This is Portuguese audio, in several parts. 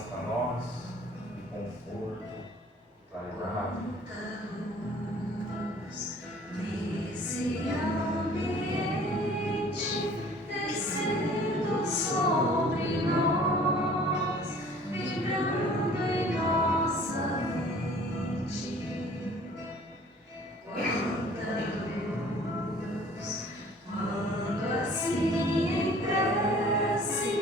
paz para nós, de conforto, claridade. Nesse ambiente, descendo sobre nós, vibrando em nossa mente. Quanta luz, quando assim em prece,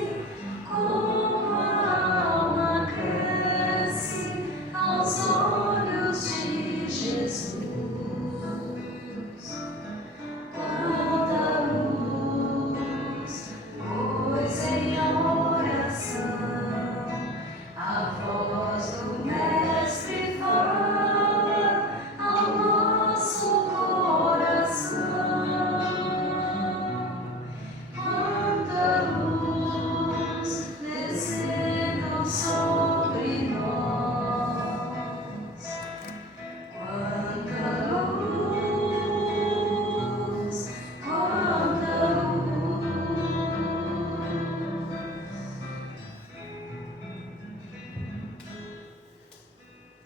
como a alma cresce aos olhos de Jesus. Quanta luz, pois em oração a voz do Mestre fala ao nosso coração. Quanta luz descendo sobre nós. Quanta luz, quanta luz.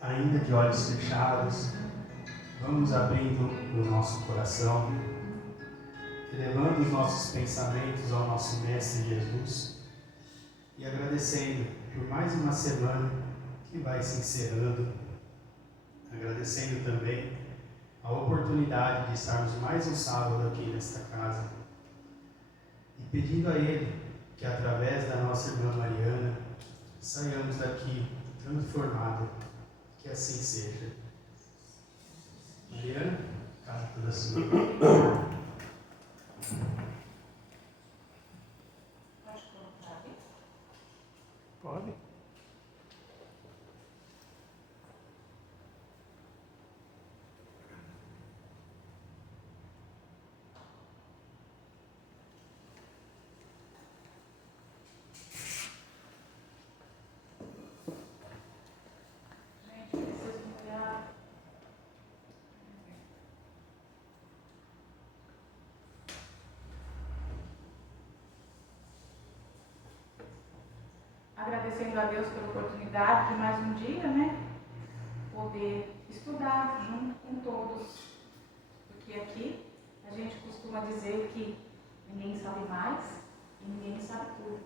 Ainda de olhos fechados, vamos abrindo o nosso coração, elevando os nossos pensamentos ao nosso Mestre Jesus e agradecendo por mais uma semana que vai se encerrando, agradecendo também a oportunidade de estarmos mais um sábado aqui nesta casa e pedindo a Ele que através da nossa irmã Mariana saiamos daqui transformados. Que assim seja. Mariana, casa toda sua. Pode colocar ali? Pode. Gente, preciso molhar. Agradecendo a Deus pela oportunidade de mais um dia, né? Poder estudar junto com todos. Porque aqui a gente costuma dizer que ninguém sabe mais e ninguém sabe tudo.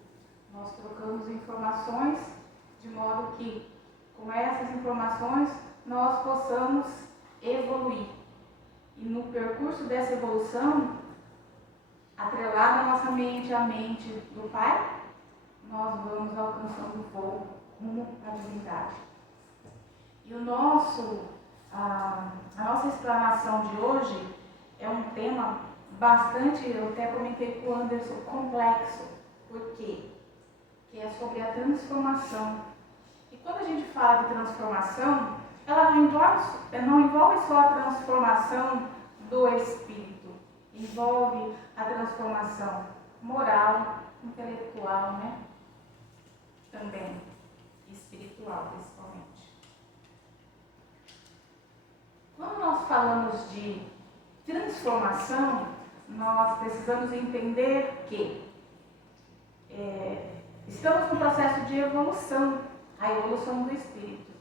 Nós trocamos informações de modo que, com essas informações, nós possamos evoluir. E no percurso dessa evolução, atrelada a nossa mente à mente do Pai, nós vamos alcançando o voo rumo à divindade. E a nossa explanação de hoje é um tema bastante, eu até comentei com o Anderson, complexo. Por quê? Que é sobre a transformação. E quando a gente fala de transformação, ela não envolve só a transformação do espírito, envolve a transformação moral, intelectual, né? Também, espiritual principalmente. Quando nós falamos de transformação, nós precisamos entender que estamos no processo de evolução, a evolução do espírito.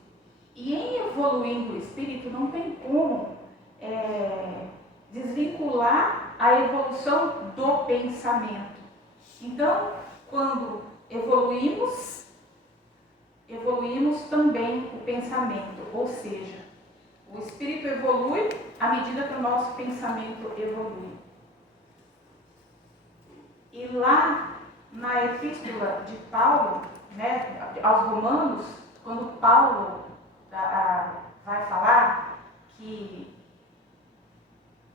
E em evoluindo o espírito, não tem como desvincular a evolução do pensamento. Então, quando evoluímos também o pensamento, ou seja, o espírito evolui à medida que o nosso pensamento evolui. E lá na epístola de Paulo, né, aos Romanos, quando Paulo vai falar que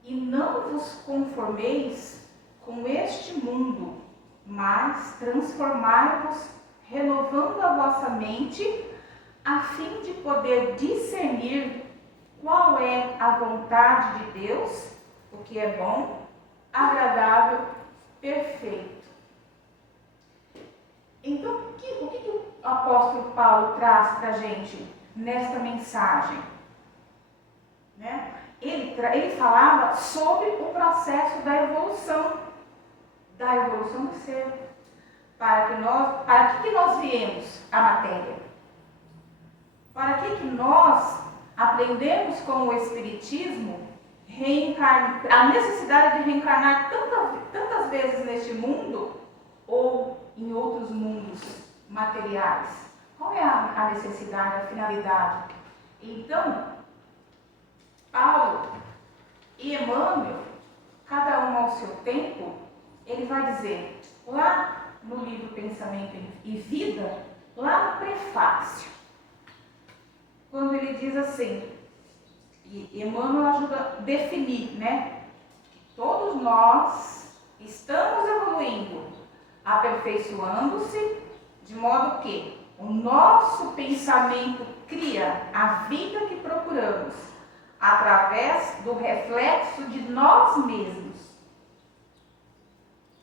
e não vos conformeis com este mundo, mas transformai-vos, renovando a vossa mente, a fim de poder discernir qual é a vontade de Deus, o que é bom, agradável, perfeito. Então, o que o apóstolo Paulo traz para a gente nesta mensagem? Né? Ele falava sobre o processo da evolução do ser. para que nós viemos à matéria? Para que nós aprendemos com o Espiritismo a necessidade de reencarnar tantas vezes neste mundo ou em outros mundos materiais? Qual é a necessidade, a finalidade? Então, Paulo e Emmanuel, cada um ao seu tempo, ele vai dizer, lá no livro Pensamento e Vida, lá no prefácio, quando ele diz assim, e Emmanuel ajuda a definir, né? Todos nós estamos evoluindo, aperfeiçoando-se, de modo que o nosso pensamento cria a vida que procuramos, através do reflexo de nós mesmos,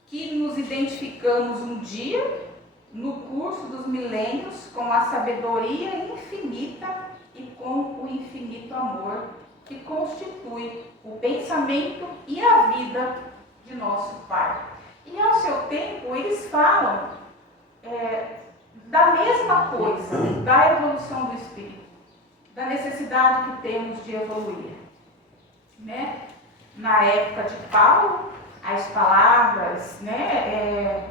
que nos identificamos um dia, no curso dos milênios, com a sabedoria infinita e com o infinito amor que constitui o pensamento e a vida de nosso Pai. E ao seu tempo eles falam da mesma coisa, da evolução do espírito, da necessidade que temos de evoluir, né? Na época de Paulo, as palavras, né,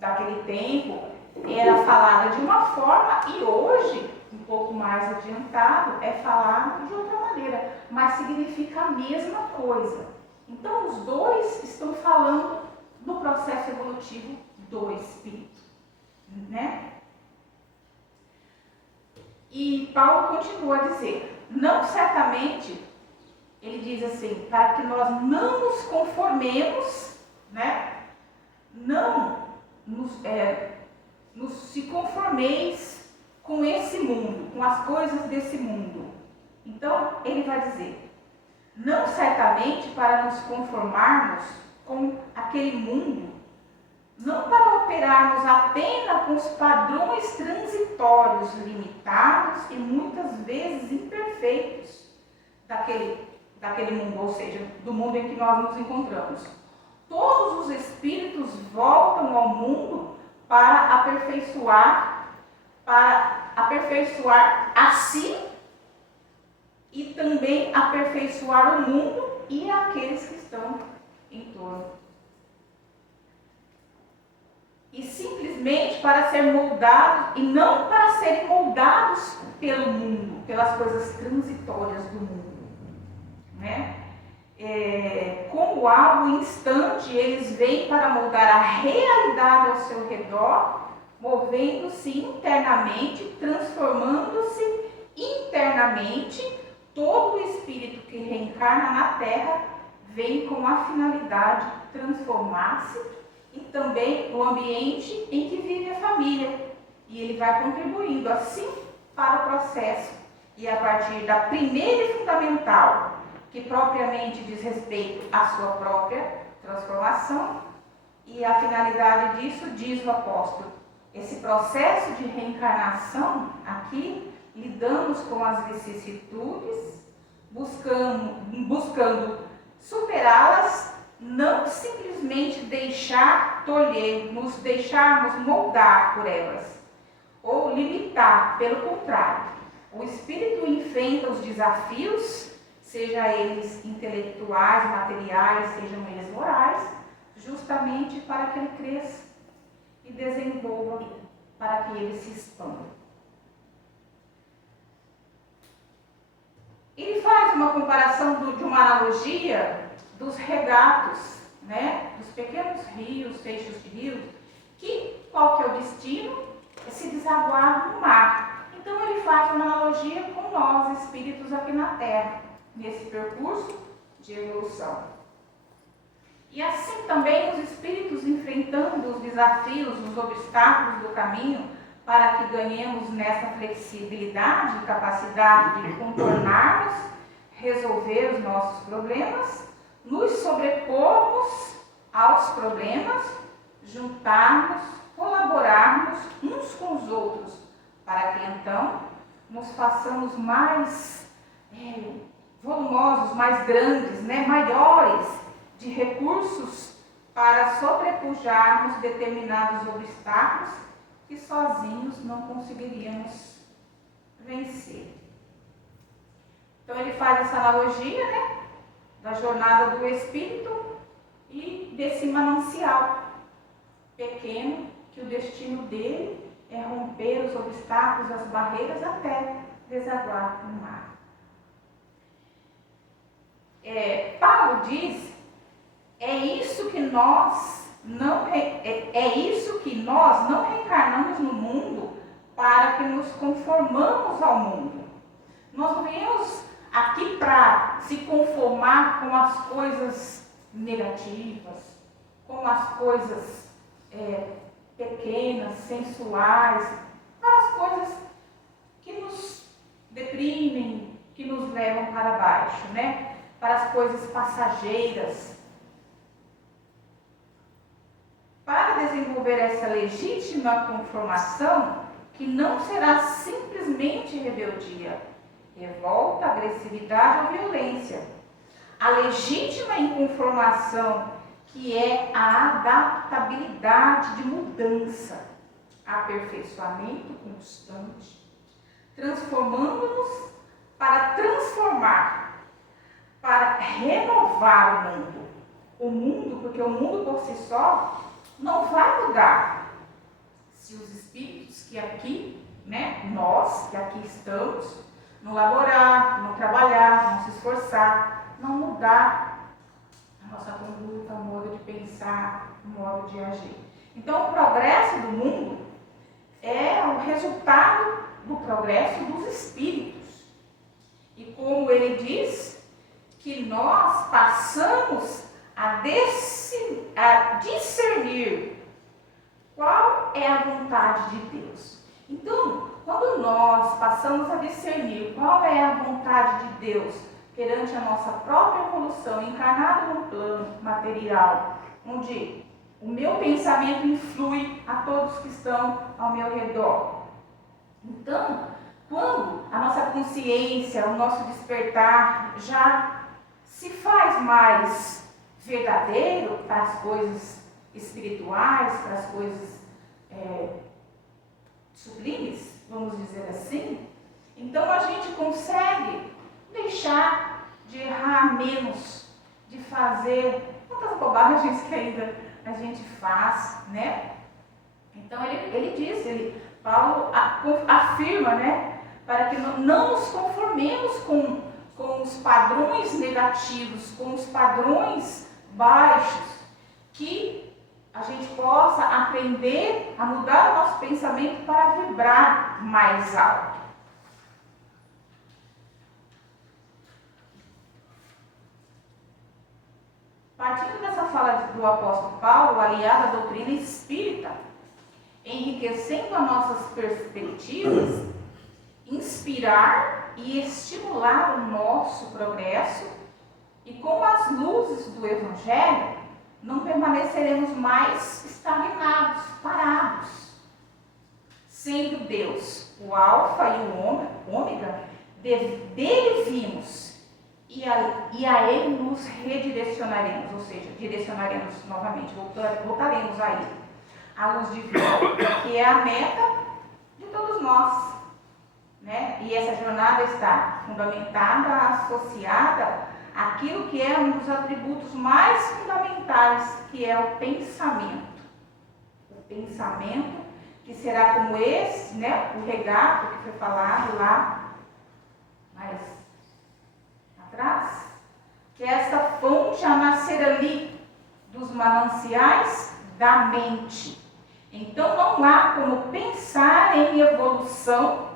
daquele tempo era falada de uma forma e hoje, um pouco mais adiantado, é falado de outra maneira, mas significa a mesma coisa. Então os dois estão falando do processo evolutivo do espírito, né? E Paulo continua a dizer, não certamente, ele diz assim, para que nós não nos conformemos, né? Não nos se conformeis com esse mundo, com as coisas desse mundo. Então, ele vai dizer, não certamente para nos conformarmos com aquele mundo, não para operarmos apenas com os padrões transitórios, limitados e muitas vezes imperfeitos daquele mundo, ou seja, do mundo em que nós nos encontramos. Todos os espíritos voltam ao mundo para aperfeiçoar a si e também aperfeiçoar o mundo e aqueles que estão em torno. E simplesmente para ser moldados, e não para serem moldados pelo mundo, pelas coisas transitórias do mundo, né? Como algo instante, eles vêm para moldar a realidade ao seu redor, movendo-se internamente, transformando-se internamente. Todo o espírito que reencarna na Terra vem com a finalidade de transformar-se e também o ambiente em que vive a família. E ele vai contribuindo assim para o processo. E a partir da primeira e fundamental, que propriamente diz respeito à sua própria transformação, e a finalidade disso, diz o apóstolo, esse processo de reencarnação aqui, lidamos com as vicissitudes, buscando superá-las, não simplesmente nos deixarmos moldar por elas, ou limitar, pelo contrário. O espírito enfrenta os desafios, seja eles intelectuais, materiais, sejam eles morais, justamente para que ele cresça e desenvolva, para que ele se expanda. Ele faz uma comparação de uma analogia dos regatos, né? Dos pequenos rios, feixes de rios, que qual que é o destino? É se desaguar no mar. Então ele faz uma analogia com nós, espíritos aqui na Terra, nesse percurso de evolução. E assim também os espíritos enfrentando os desafios, os obstáculos do caminho, para que ganhemos nessa flexibilidade e capacidade de contornarmos, resolver os nossos problemas, nos sobrepormos aos problemas, juntarmos, colaborarmos uns com os outros, para que então nos façamos mais volumosos, mais grandes, né, maiores, de recursos para sobrepujarmos determinados obstáculos que sozinhos não conseguiríamos vencer. Então ele faz essa analogia, né, da jornada do Espírito e desse manancial pequeno, que o destino dele é romper os obstáculos, as barreiras, até desaguar no mar. Paulo diz, é isso que nós não reencarnamos no mundo para que nos conformamos ao mundo. Nós não viemos aqui para se conformar com as coisas negativas, com as coisas pequenas, sensuais, para as coisas que nos deprimem, que nos levam para baixo, né? Para as coisas passageiras. Para desenvolver essa legítima conformação, que não será simplesmente rebeldia, revolta, agressividade ou violência. A legítima inconformação, que é a adaptabilidade de mudança, aperfeiçoamento constante, transformando-nos para transformar, para renovar o mundo. O mundo, porque o mundo por si só não vai mudar se os espíritos que aqui, né, nós que aqui estamos, não laborar, não trabalhar, não se esforçar, não mudar a nossa conduta, o modo de pensar, o modo de agir. Então, o progresso do mundo é o resultado do progresso dos espíritos. E como ele diz, que nós passamos a discernir qual é a vontade de Deus. Então, quando nós passamos a discernir qual é a vontade de Deus perante a nossa própria evolução, encarnada no plano material, onde o meu pensamento influi a todos que estão ao meu redor. Então, quando a nossa consciência, o nosso despertar já se faz mais verdadeiro para as coisas espirituais, para as coisas sublimes, vamos dizer assim, então a gente consegue deixar de errar menos, de fazer tantas bobagens que ainda a gente faz, né? Então ele diz, Paulo afirma, né, para que não nos conformemos com os padrões negativos, com os padrões baixos, que a gente possa aprender a mudar o nosso pensamento para vibrar mais alto. Partindo dessa fala do apóstolo Paulo, aliada à doutrina espírita, enriquecendo as nossas perspectivas, inspirar e estimular o nosso progresso, e com as luzes do Evangelho, não permaneceremos mais estagnados, parados. Sendo Deus o Alfa e o Ômega, dele vimos, e a Ele nos redirecionaremos, ou seja, direcionaremos novamente, voltaremos a Ele. A luz divina, que é a meta de todos nós, né? E essa jornada está fundamentada, associada àquilo que é um dos atributos mais fundamentais, que é o pensamento. O pensamento que será como esse, né? O regato que foi falado lá mais atrás, que é esta fonte a nascer ali dos mananciais da mente. Então não há como pensar em evolução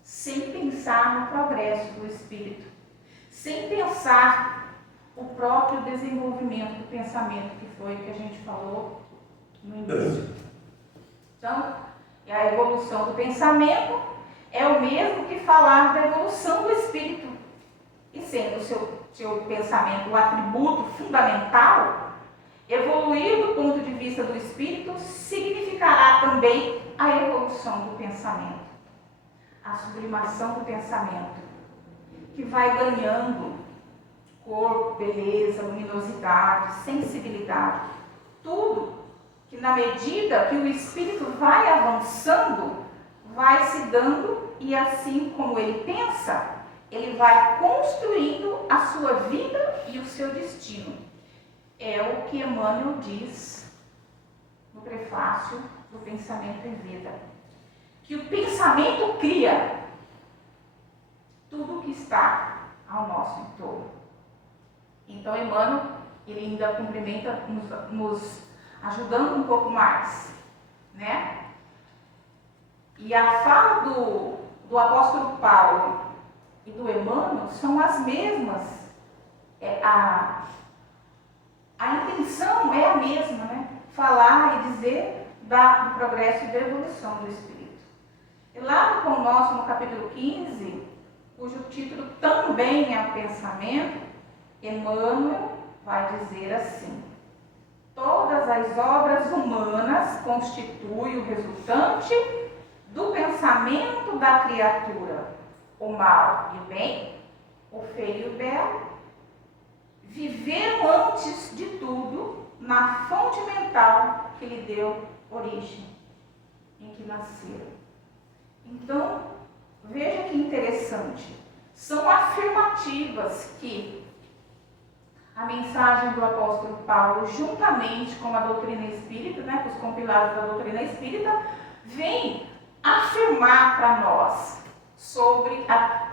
sem pensar no progresso do espírito, sem pensar o próprio desenvolvimento do pensamento, que foi o que a gente falou no início. Então, a evolução do pensamento é o mesmo que falar da evolução do espírito. E sendo o seu pensamento o atributo fundamental, evoluir do ponto de vista do espírito significará também a evolução do pensamento, a sublimação do pensamento, que vai ganhando corpo, beleza, luminosidade, sensibilidade, tudo que na medida que o espírito vai avançando, vai se dando, e assim como ele pensa, ele vai construindo a sua vida e o seu destino. É o que Emmanuel diz no prefácio do Pensamento em Vida. Que o pensamento cria tudo que está ao nosso entorno. Então, Emmanuel, ele ainda complementa, nos ajudando um pouco mais, né? E a fala do apóstolo Paulo e do Emmanuel são as mesmas. A intenção é a mesma, né? Falar e dizer do progresso e da evolução do Espírito. E lá no Pão Nosso, no capítulo 15, cujo título também é o pensamento, Emmanuel vai dizer assim: todas as obras humanas constituem o resultante do pensamento da criatura, o mal e o bem, o feio e o belo, viveram antes de tudo na fonte mental que lhe deu origem, em que nasceram. Então, veja que interessante, são afirmativas que a mensagem do apóstolo Paulo, juntamente com a doutrina espírita, né, com os compilados da doutrina espírita, vem afirmar para nós sobre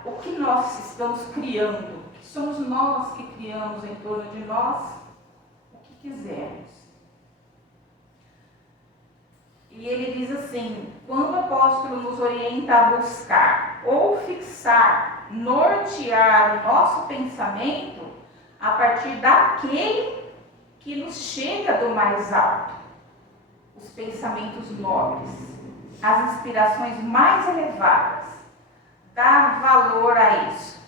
o que nós estamos criando, que somos nós que criamos em torno de nós o que quisermos. E ele diz assim: quando o apóstolo nos orienta a buscar ou fixar, nortear o nosso pensamento a partir daquele que nos chega do mais alto, os pensamentos nobres, as inspirações mais elevadas, dar valor a isso,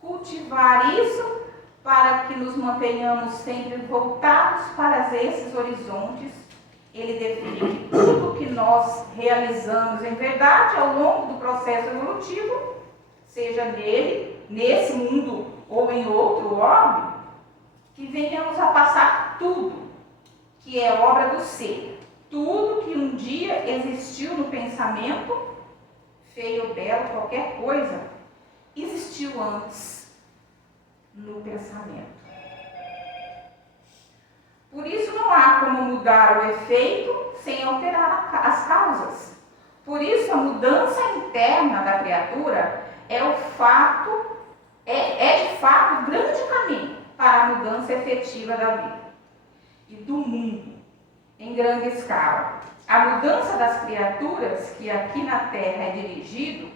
cultivar isso para que nos mantenhamos sempre voltados para esses horizontes. Ele define que tudo que nós realizamos em verdade ao longo do processo evolutivo, seja nele, nesse mundo ou em outro orbe, que venhamos a passar tudo que é obra do ser, tudo que um dia existiu no pensamento, feio, belo, qualquer coisa, existiu antes no pensamento. Por isso não há como mudar o efeito sem alterar as causas. Por isso a mudança interna da criatura é de fato o grande caminho para a mudança efetiva da vida e do mundo em grande escala. A mudança das criaturas que aqui na Terra é dirigido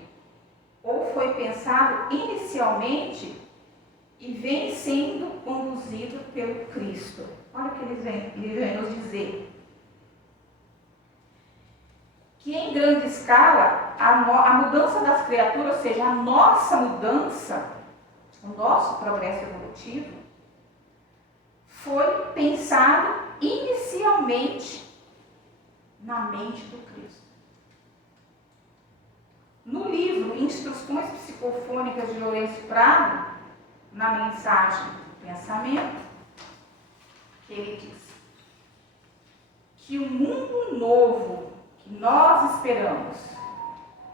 ou foi pensado inicialmente e vem sendo conduzido pelo Cristo. Olha o que ele vem nos dizer. Que em grande escala, a mudança das criaturas, ou seja, a nossa mudança, o nosso progresso evolutivo, foi pensado inicialmente na mente do Cristo. No livro Instruções Psicofônicas de Lourenço Prado, na mensagem do pensamento, ele diz que o mundo novo que nós esperamos,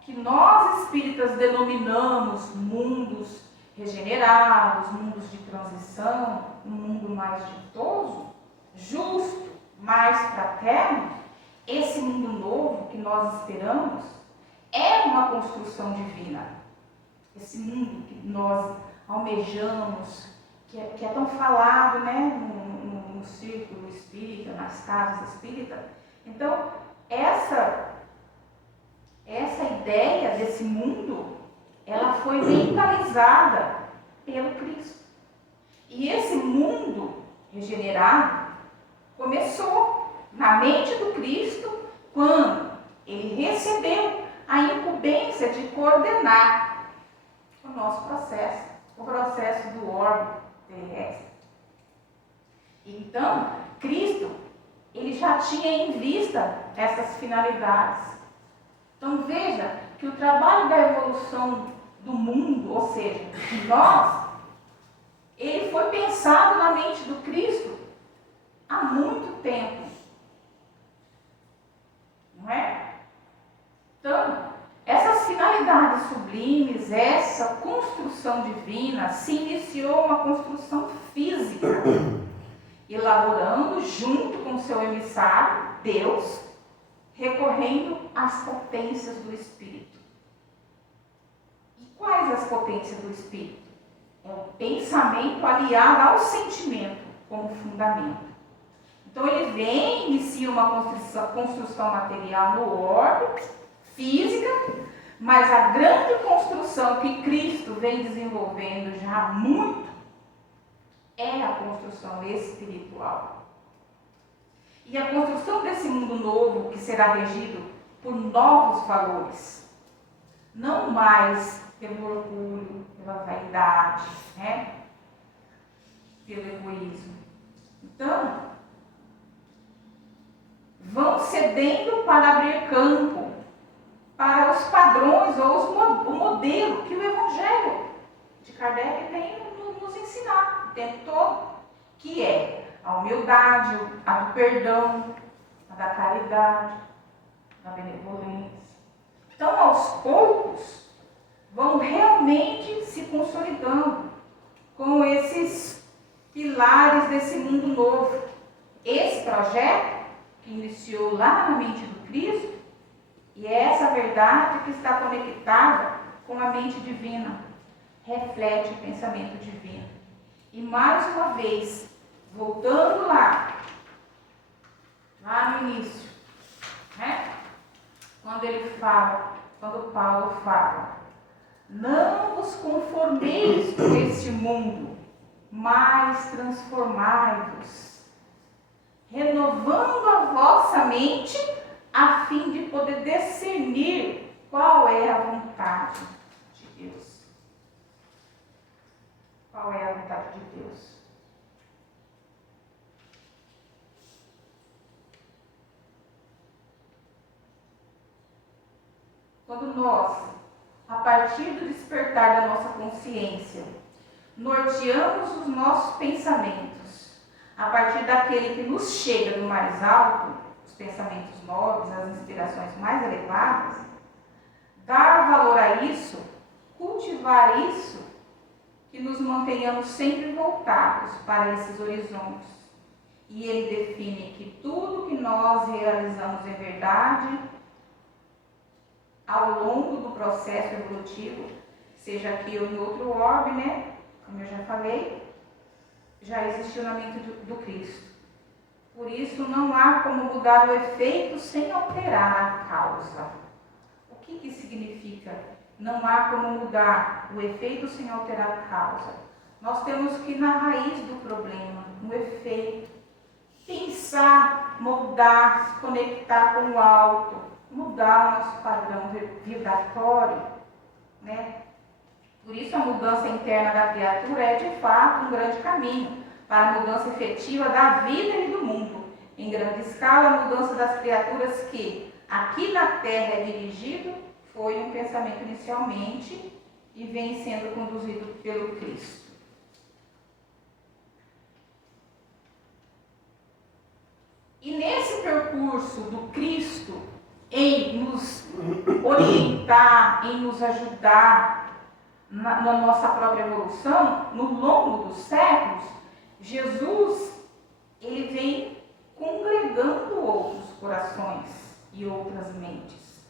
que nós espíritas denominamos mundos regenerados, mundos de transição, um mundo mais ditoso, justo, mais fraterno, esse mundo novo que nós esperamos é uma construção divina. Esse mundo que nós almejamos, que é tão falado, né, no círculo espírita, nas casas espíritas. Então, essa ideia desse mundo, ela foi mentalizada pelo Cristo. E esse mundo regenerado começou na mente do Cristo quando ele recebeu a incumbência de coordenar o nosso processo, o processo do orbe terrestre. Então, Cristo, ele já tinha em vista essas finalidades. Então, veja que o trabalho da evolução do mundo, ou seja, de nós, ele foi pensado na mente do Cristo há muito tempo. Não é? Então, essas finalidades sublimes, essa construção divina, se iniciou uma construção física, elaborando junto com seu emissário, Deus, recorrendo às potências do Espírito. E quais as potências do Espírito? É o pensamento aliado ao sentimento como fundamento. Então ele vem, inicia uma construção material no orbe, física, mas a grande construção que Cristo vem desenvolvendo já há muito é a construção espiritual. E a construção desse mundo novo que será regido por novos valores, não mais pelo orgulho, pela vaidade, né? Pelo egoísmo. Então, vão cedendo para abrir campo para os padrões ou o modelo que o Evangelho de Kardec vem nos ensinar o tempo todo, que é a humildade, a do perdão, a da caridade, a da benevolência. Então, aos poucos, vão realmente se consolidando com esses pilares desse mundo novo. Esse projeto que iniciou lá na mente do Cristo, e é essa verdade que está conectada com a mente divina, reflete o pensamento divino. E mais uma vez, voltando lá no início, né? Quando Paulo fala, não vos conformeis com este mundo, mas transformai-vos, renovando a vossa mente, a fim de poder discernir qual é a vontade de Deus. Qual é a vontade de Deus? Quando nós, a partir do despertar da nossa consciência, norteamos os nossos pensamentos, a partir daquele que nos chega do mais alto, os pensamentos nobres, as inspirações mais elevadas, dar valor a isso, cultivar isso, que nos mantenhamos sempre voltados para esses horizontes. E ele define que tudo que nós realizamos em verdade, ao longo do processo evolutivo, seja aqui ou em outro orbe, né? Como eu já falei, já existiu na mente do Cristo. Por isso, não há como mudar o efeito sem alterar a causa. O que significa? Não há como mudar o efeito sem alterar a causa. Nós temos que ir na raiz do problema, no efeito. Pensar, moldar, se conectar com o alto, mudar o nosso padrão vibratório, né? Por isso a mudança interna da criatura é de fato um grande caminho para a mudança efetiva da vida e do mundo. Em grande escala, a mudança das criaturas que aqui na Terra é dirigido foi um pensamento inicialmente e vem sendo conduzido pelo Cristo. E nesse percurso do Cristo, em nos orientar, em nos ajudar na nossa própria evolução, no longo dos séculos, Jesus, ele vem congregando outros corações e outras mentes,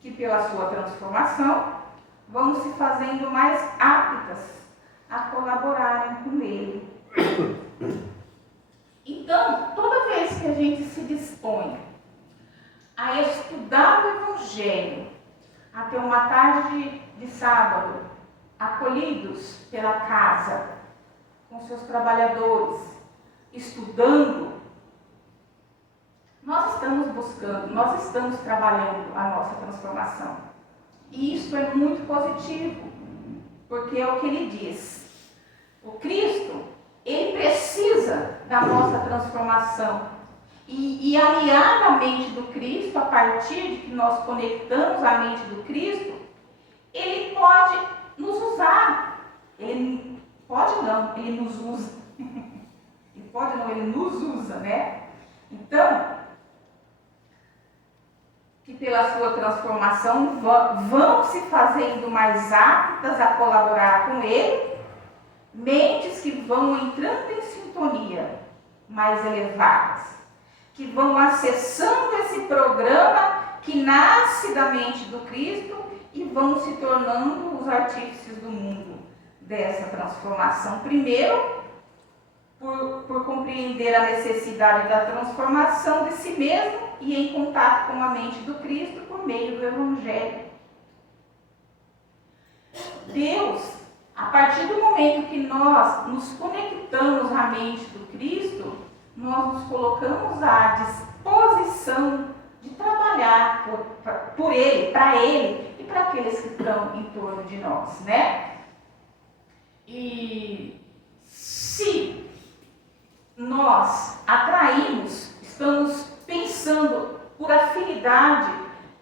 que pela sua transformação vão se fazendo mais aptas a colaborarem com ele. Então, toda vez que a gente se dispõe a estudar o Evangelho, a ter uma tarde de sábado, acolhidos pela casa, com seus trabalhadores, estudando, nós estamos buscando, nós estamos trabalhando a nossa transformação. E isso é muito positivo, porque é o que ele diz. O Cristo, ele precisa da nossa transformação. E aliar a mente do Cristo, a partir de que nós conectamos a mente do Cristo, ele pode nos usar. Ele Pode não, ele nos usa. Ele pode não, ele nos usa, né? Então, que pela sua transformação vão se fazendo mais aptas a colaborar com ele, mentes que vão entrando em sintonia mais elevadas, que vão acessando esse programa que nasce da mente do Cristo e vão se tornando os artífices do mundo dessa transformação. Primeiro, por compreender a necessidade da transformação de si mesmo e em contato com a mente do Cristo por meio do Evangelho. Deus, a partir do momento que nós nos conectamos à mente do Cristo, nós nos colocamos à disposição de trabalhar por Ele, para Ele e para aqueles que estão em torno de nós, né? E se nós atraímos, estamos pensando por afinidade,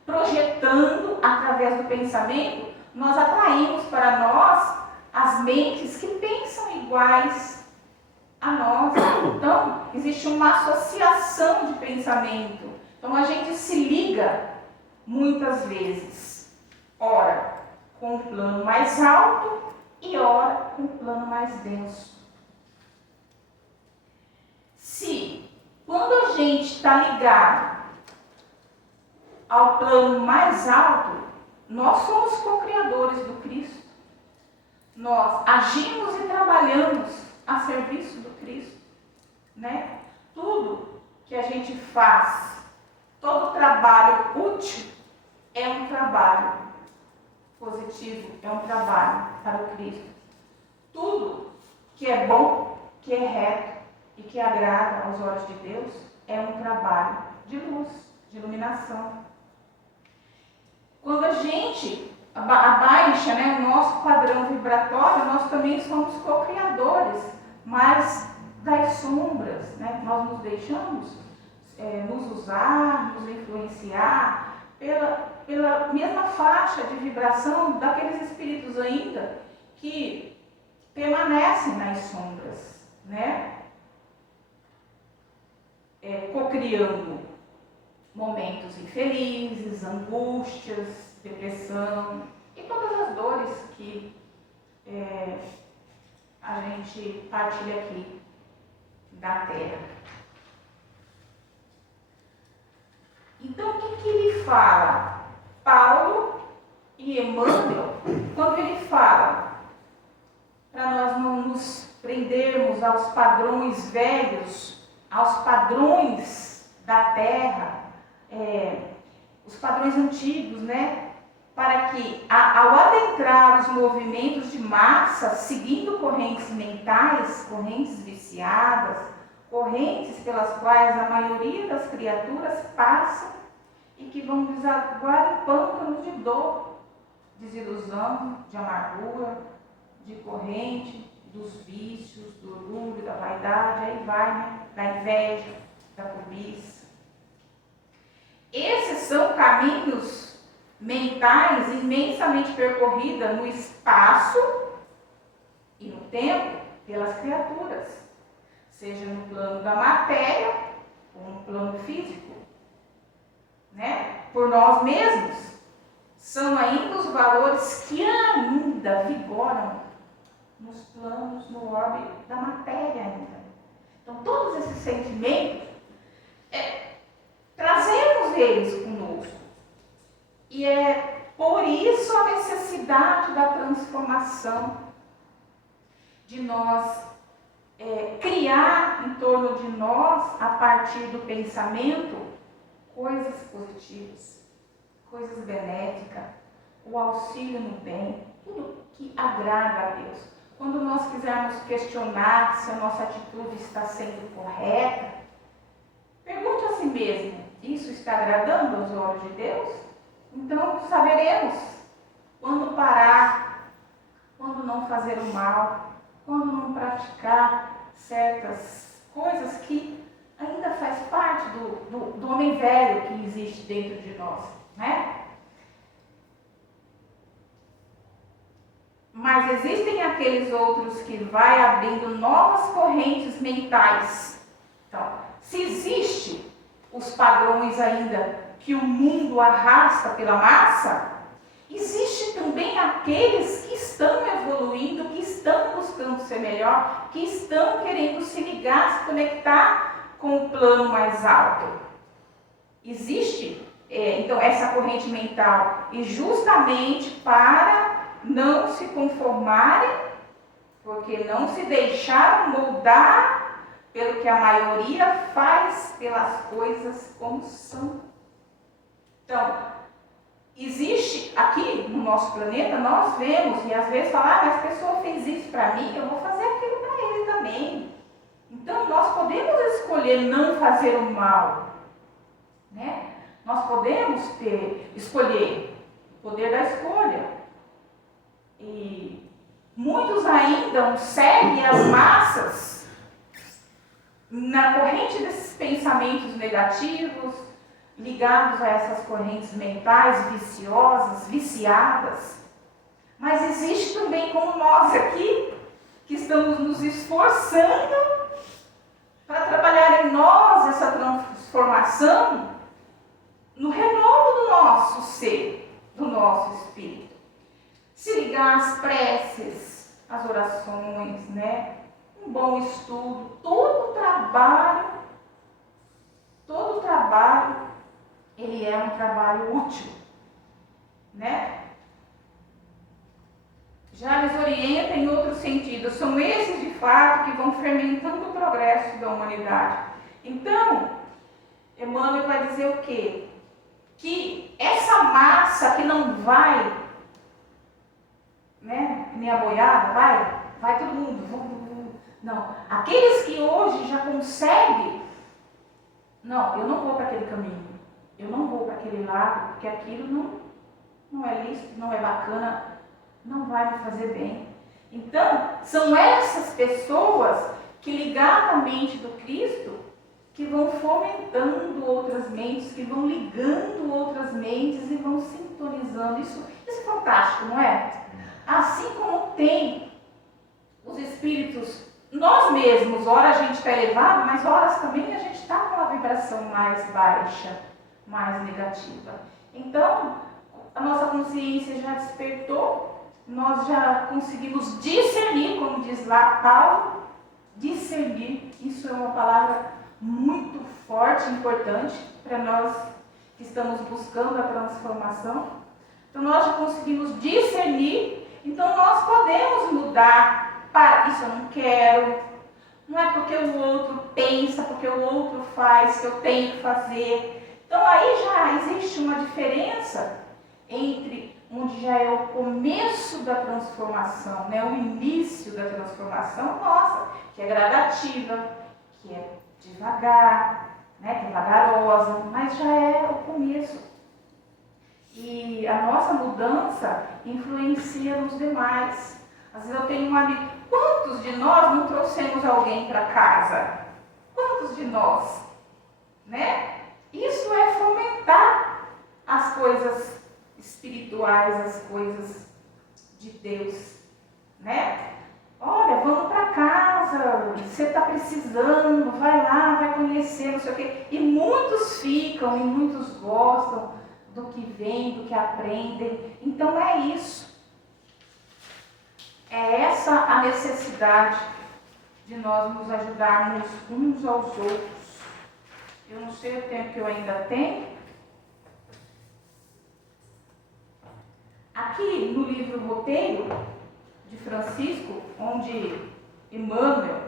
projetando através do pensamento, nós atraímos para nós as mentes que pensam iguais a nós. Então, existe uma associação de pensamento. Então, a gente se liga muitas vezes, ora com um plano mais alto e ora com um plano mais denso. Se, quando a gente está ligado ao plano mais alto, nós somos co-criadores do Cristo. Nós agimos e trabalhamos a serviço do Cristo, né? Tudo que a gente faz, todo trabalho útil é um trabalho positivo, é um trabalho para o Cristo. Tudo que é bom, que é reto e que agrada aos olhos de Deus é um trabalho de luz, de iluminação. Quando a gente abaixa, né, o nosso padrão vibratório, nós também somos co-criadores, mas das sombras, né? Nós nos deixamos nos usar, nos influenciar pela mesma faixa de vibração daqueles espíritos ainda que permanecem nas sombras, né? Co-criando momentos infelizes, angústias, depressão e todas as dores que a gente partilha aqui da Terra. Então, o que ele fala? Paulo e Emmanuel, quando ele fala para nós não nos prendermos aos padrões velhos, aos padrões da Terra, os padrões antigos, né? Para que, ao adentrar os movimentos de massa, seguindo correntes mentais, correntes viciadas, correntes pelas quais a maioria das criaturas passa e que vão desaguar em pântanos de dor, desilusão, de amargura, de corrente, dos vícios, do orgulho, da vaidade, aí vai, né? Da inveja, da cobiça. Esses são caminhos mentais imensamente percorridos no espaço e no tempo pelas criaturas, seja no plano da matéria ou no plano físico, né? Por nós mesmos, são ainda os valores que ainda vigoram nos planos, no orbe da matéria ainda. Então, todos esses sentimentos, trazemos eles conosco. E é por isso a necessidade da transformação, de nós criar em torno de nós, a partir do pensamento, coisas positivas, coisas benéficas, o auxílio no bem, tudo que agrada a Deus. Quando nós quisermos questionar se a nossa atitude está sendo correta, pergunte a si mesmo, isso está agradando aos olhos de Deus? Então saberemos quando parar, quando não fazer o mal, quando não praticar certas coisas que ainda faz parte do homem velho que existe dentro de nós, né? Mas Mas existem aqueles outros que vai abrindo novas correntes mentais. Então, se existe os padrões ainda que o mundo arrasta pela massa, existe também aqueles que estão evoluindo, que estão buscando ser melhor, que estão querendo se ligar, se conectar com o plano mais alto. Existe, então, essa corrente mental, e justamente para não se conformarem, porque não se deixaram moldar pelo que a maioria faz, pelas coisas como são. Então, existe aqui no nosso planeta, nós vemos, e às vezes falar, mas a pessoa fez isso para mim, eu vou fazer aquilo para ele também. Então, nós podemos escolher não fazer o mal, né? Nós podemos escolher o poder da escolha. E muitos ainda seguem as massas na corrente desses pensamentos negativos, ligados a essas correntes mentais viciosas, viciadas. Mas existe também como nós aqui, que estamos nos esforçando para trabalhar em nós essa transformação no renovo do nosso ser, do nosso espírito. Se ligar às preces, às orações, né? Um bom estudo, todo trabalho, ele é um trabalho útil, né? Já lhes orienta em outro sentido. São esses, de fato, que vão fermentando o progresso da humanidade. Então, Emmanuel vai dizer o quê? Que essa massa que não vai, né, nem a boiada, vai todo mundo, não. Aqueles que hoje já conseguem, não, eu não vou para aquele caminho, eu não vou para aquele lado, porque aquilo não é lícito, não é bacana, não vai me fazer bem. Então, são essas pessoas que, ligadas à mente do Cristo, que vão fomentando outras mentes, que vão ligando outras mentes e vão sintonizando. Isso é fantástico, não é? Assim como tem os espíritos, nós mesmos, ora a gente está elevado, mas horas também a gente está com uma vibração mais baixa, mais negativa. Então, a nossa consciência já despertou, nós já conseguimos discernir, como diz lá Paulo, discernir. Isso é uma palavra muito forte, importante para nós que estamos buscando a transformação. Então, nós já conseguimos discernir. Então, nós podemos mudar para isso eu não quero, não é porque o outro pensa, porque o outro faz, que eu tenho que fazer. Então, aí já existe uma diferença entre onde já é o começo da transformação, né? O início da transformação nossa, que é gradativa, que é devagar, né? Que é vagarosa, mas já é o começo. E a nossa mudança influencia nos demais. Às vezes eu tenho um amigo, quantos de nós não trouxemos alguém para casa? Quantos de nós? Né? Isso é fomentar as coisas espirituais, as coisas de Deus, né? Olha, vamos para casa, você está precisando, vai lá, vai conhecer, não sei o quê. E muitos ficam, e muitos gostam do que vem, do que aprendem. Então é isso. É essa a necessidade de nós nos ajudarmos uns aos outros. Eu não sei o tempo que eu ainda tenho. Aqui no livro Roteiro de Francisco, onde Emmanuel,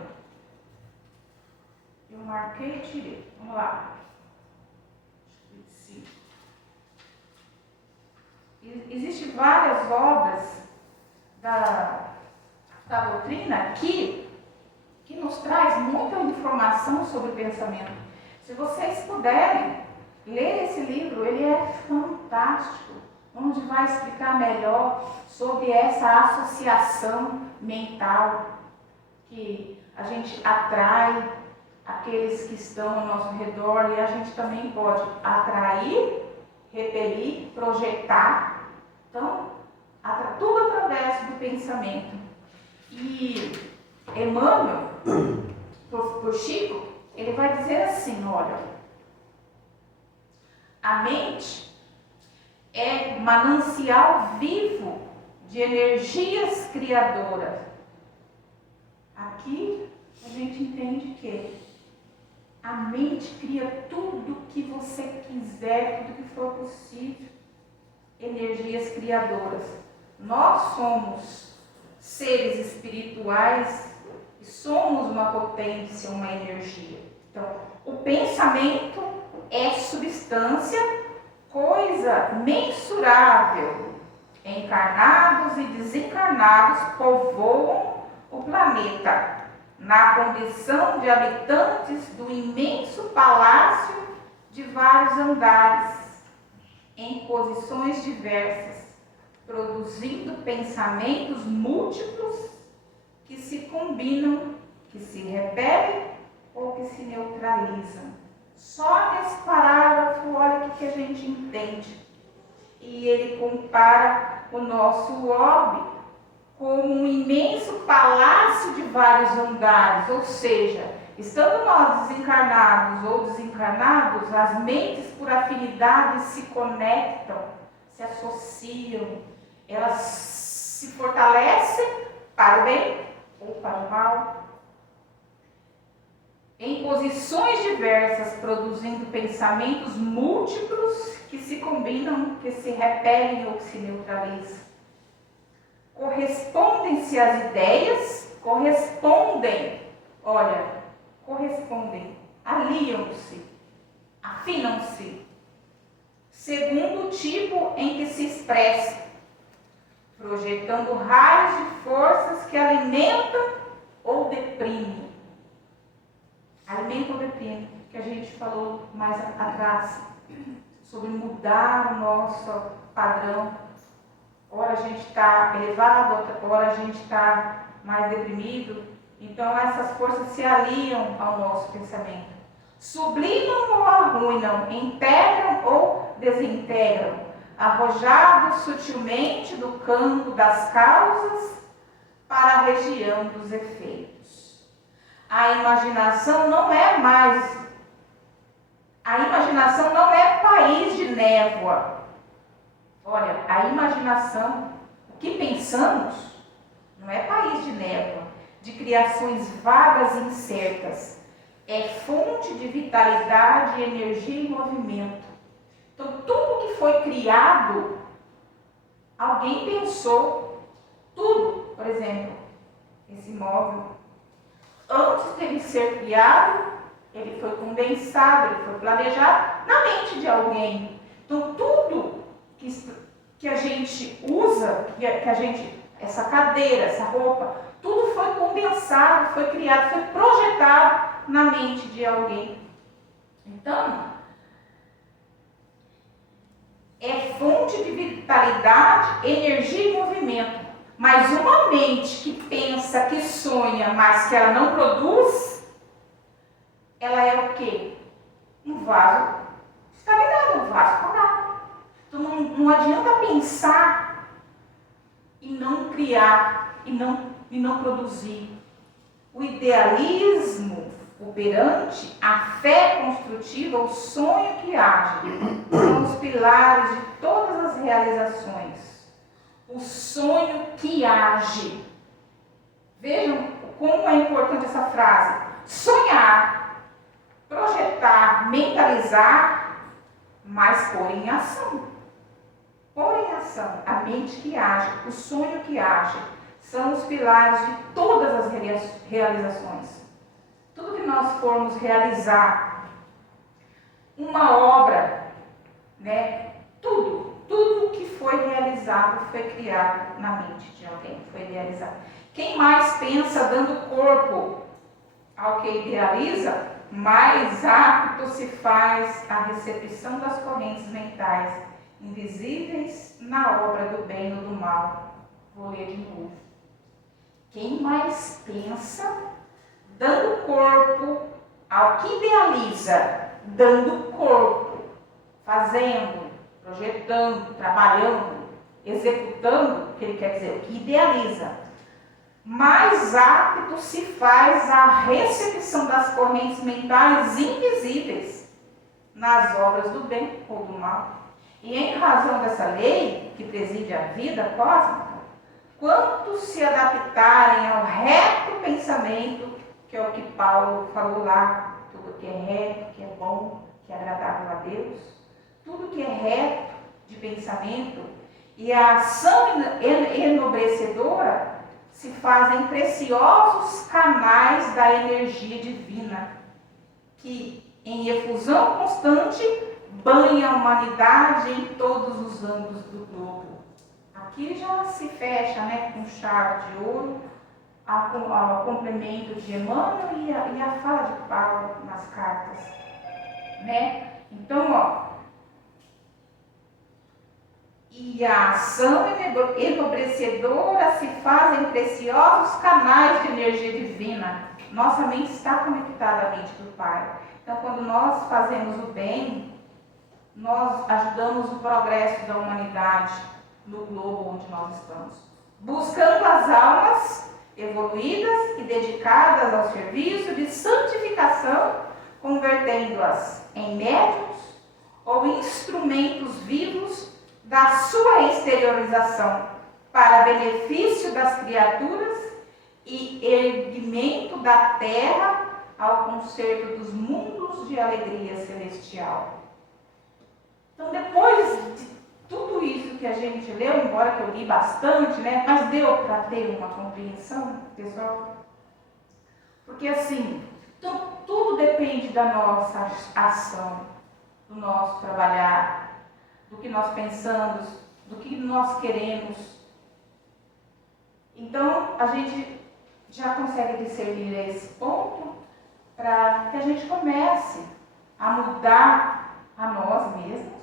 eu marquei e tirei. Vamos lá. Existem várias obras da doutrina que nos traz muita informação sobre o pensamento. Se vocês puderem ler esse livro, ele é fantástico, onde vai explicar melhor sobre essa associação mental que a gente atrai aqueles que estão ao nosso redor e a gente também pode atrair, repelir, projetar. Então, tudo através do pensamento. E Emmanuel, pro Chico, ele vai dizer assim, olha, a mente é manancial vivo de energias criadoras. Aqui a gente entende que a mente cria tudo que você quiser, tudo que for possível. Energias criadoras. Nós somos seres espirituais e somos uma potência, uma energia. Então, o pensamento é substância, coisa mensurável. Encarnados e desencarnados povoam o planeta na condição de habitantes do imenso palácio de vários andares, em posições diversas, produzindo pensamentos múltiplos que se combinam, que se repelem ou que se neutralizam. Só nesse parágrafo, olha o que a gente entende. E ele compara o nosso orbe como um imenso palácio de vários andares, ou seja, estando nós desencarnados ou desencarnados, as mentes por afinidade se conectam, se associam, elas se fortalecem para o bem ou para o mal, em posições diversas, produzindo pensamentos múltiplos que se combinam, que se repelem ou que se neutralizam. Correspondem-se as ideias, correspondem, aliam-se, afinam-se, segundo o tipo em que se expressa, projetando raios de forças que alimentam ou deprimem. Alimentam ou deprimem, que a gente falou mais atrás, sobre mudar o nosso padrão. Ora a gente está elevado, ora a gente está mais deprimido. Então essas forças se aliam ao nosso pensamento. Sublimam ou arruinam, integram ou desintegram, arrojados sutilmente do campo das causas para a região dos efeitos. A imaginação não é país de névoa. Olha, a imaginação, o que pensamos, não é país de névoa, de criações vagas e incertas. É fonte de vitalidade, energia e movimento. Então, tudo que foi criado, alguém pensou. Tudo, por exemplo, esse móvel, antes dele ser criado, ele foi condensado, ele foi planejado na mente de alguém. Então, tudo que a gente usa, essa cadeira, essa roupa, tudo foi condensado, foi criado, foi projetado na mente de alguém. Então, é fonte de vitalidade, energia e movimento. Mas uma mente que pensa, que sonha, mas que ela não produz, ela é o quê? Um vaso estagnado, um vaso parado. Então não adianta pensar e não criar, e não produzir. O idealismo operante, a fé construtiva, o sonho que age, são os pilares de todas as realizações. O sonho que age. Vejam como é importante essa frase. Sonhar, projetar, mentalizar, mas pôr em ação. Pôr em ação. A mente que age, o sonho que age, são os pilares de todas as realizações. Tudo que nós formos realizar, uma obra, né? Tudo que foi realizado foi criado na mente de alguém, foi idealizado. Quem mais pensa dando corpo ao que idealiza, mais apto se faz à recepção das correntes mentais invisíveis na obra do bem ou do mal. Vou ler de novo. Quem mais pensa dando corpo ao que idealiza, dando corpo, fazendo, projetando, trabalhando, executando, que ele quer dizer, o que idealiza, mais apto se faz à recepção das correntes mentais invisíveis nas obras do bem ou do mal. E em razão dessa lei que preside a vida cósmica, quantos se adaptarem ao reto pensamento, que é o que Paulo falou lá, tudo que é reto, que é bom, que é agradável a Deus, tudo que é reto de pensamento e a ação enobrecedora se fazem preciosos canais da energia divina, que em efusão constante banha a humanidade em todos os ângulos do globo. Aqui já se fecha, né, com chave de ouro, o complemento de Emmanuel e a fala de Paulo nas cartas, né? Então, ó, e a ação enobrecedora se fazem preciosos canais de energia divina. Nossa mente está conectada à mente do Pai. Então, quando nós fazemos o bem, nós ajudamos o progresso da humanidade no globo onde nós estamos, buscando as almas evoluídas e dedicadas ao serviço de santificação, convertendo-as em médiuns ou instrumentos vivos da sua exteriorização para benefício das criaturas e erguimento da terra ao conserto dos mundos de alegria celestial. Então, depois de tudo isso que a gente leu, embora que eu li bastante, né, mas deu para ter uma compreensão, pessoal? Porque assim, então, tudo depende da nossa ação, do nosso trabalhar, do que nós pensamos, do que nós queremos. Então, a gente já consegue discernir a esse ponto para que a gente comece a mudar a nós mesmos,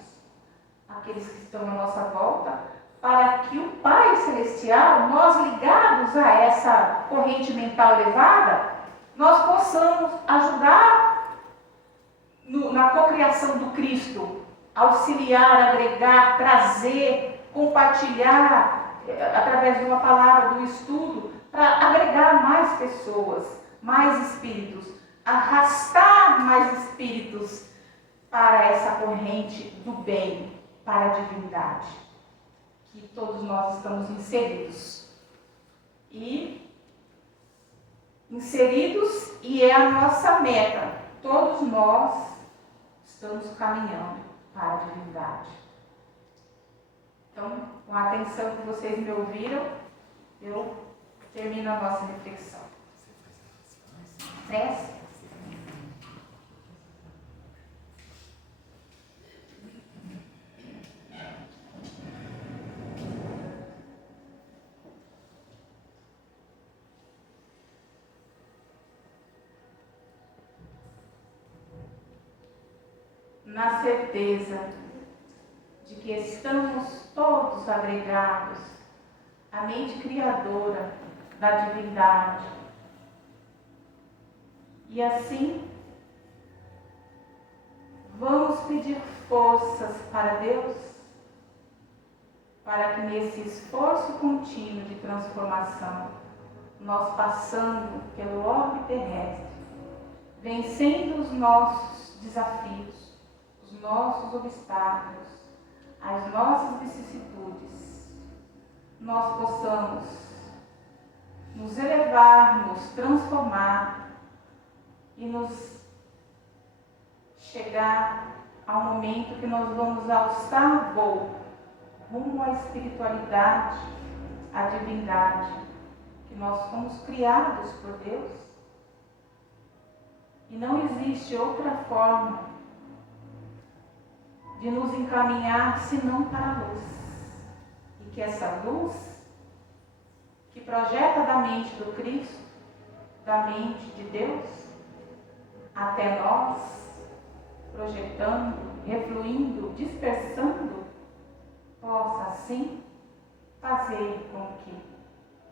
aqueles que estão à nossa volta, para que o Pai Celestial, nós ligados a essa corrente mental elevada, nós possamos ajudar na cocriação do Cristo, auxiliar, agregar, trazer, compartilhar, através de uma palavra, do estudo, para agregar mais pessoas, mais espíritos, arrastar mais espíritos para essa corrente do bem, para a divindade, que todos nós estamos inseridos. E é a nossa meta. Todos nós estamos caminhando para a divindade. Então, com a atenção que vocês me ouviram, eu termino a nossa reflexão. Prece. Na certeza de que estamos todos agregados à mente criadora da divindade. E assim, vamos pedir forças para Deus, para que nesse esforço contínuo de transformação, nós passando pelo orbe terrestre, vencendo os nossos desafios, os nossos obstáculos, as nossas vicissitudes, nós possamos nos elevar, nos transformar e nos chegar ao momento que nós vamos alçar voo rumo à espiritualidade, à divindade, que nós fomos criados por Deus e não existe outra forma de nos encaminhar senão para a luz. E que essa luz, que projeta da mente do Cristo, da mente de Deus, até nós, projetando, refluindo, dispersando, possa assim fazer com que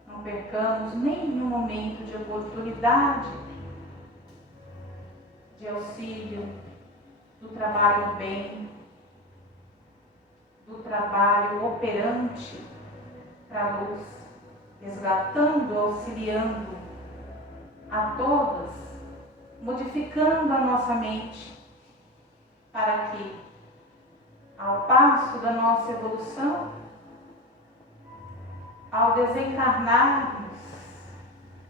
não percamos nenhum momento de oportunidade, de auxílio, do trabalho do bem, do trabalho operante para a luz, resgatando, auxiliando a todas, modificando a nossa mente, para que, ao passo da nossa evolução, ao desencarnarmos,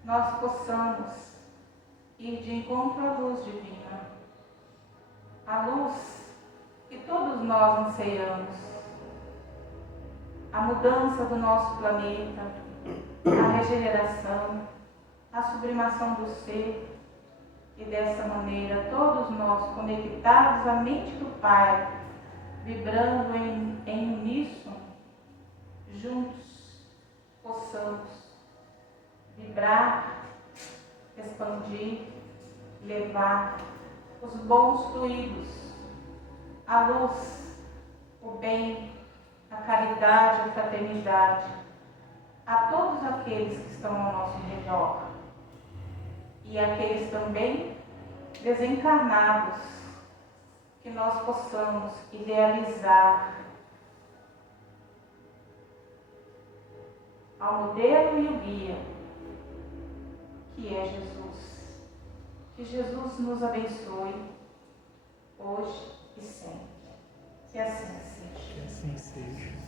nós possamos ir de encontro à luz divina, a luz que todos nós anseiamos, a mudança do nosso planeta, a regeneração, a sublimação do ser, e dessa maneira todos nós conectados à mente do Pai, vibrando em uníssono, juntos possamos vibrar, expandir, levar os bons fluidos, a luz, o bem, a caridade, a fraternidade, a todos aqueles que estão ao nosso redor e aqueles também desencarnados, que nós possamos idealizar ao modelo e o guia, que é Jesus. Que Jesus nos abençoe hoje e sempre. Que assim seja. Que assim seja.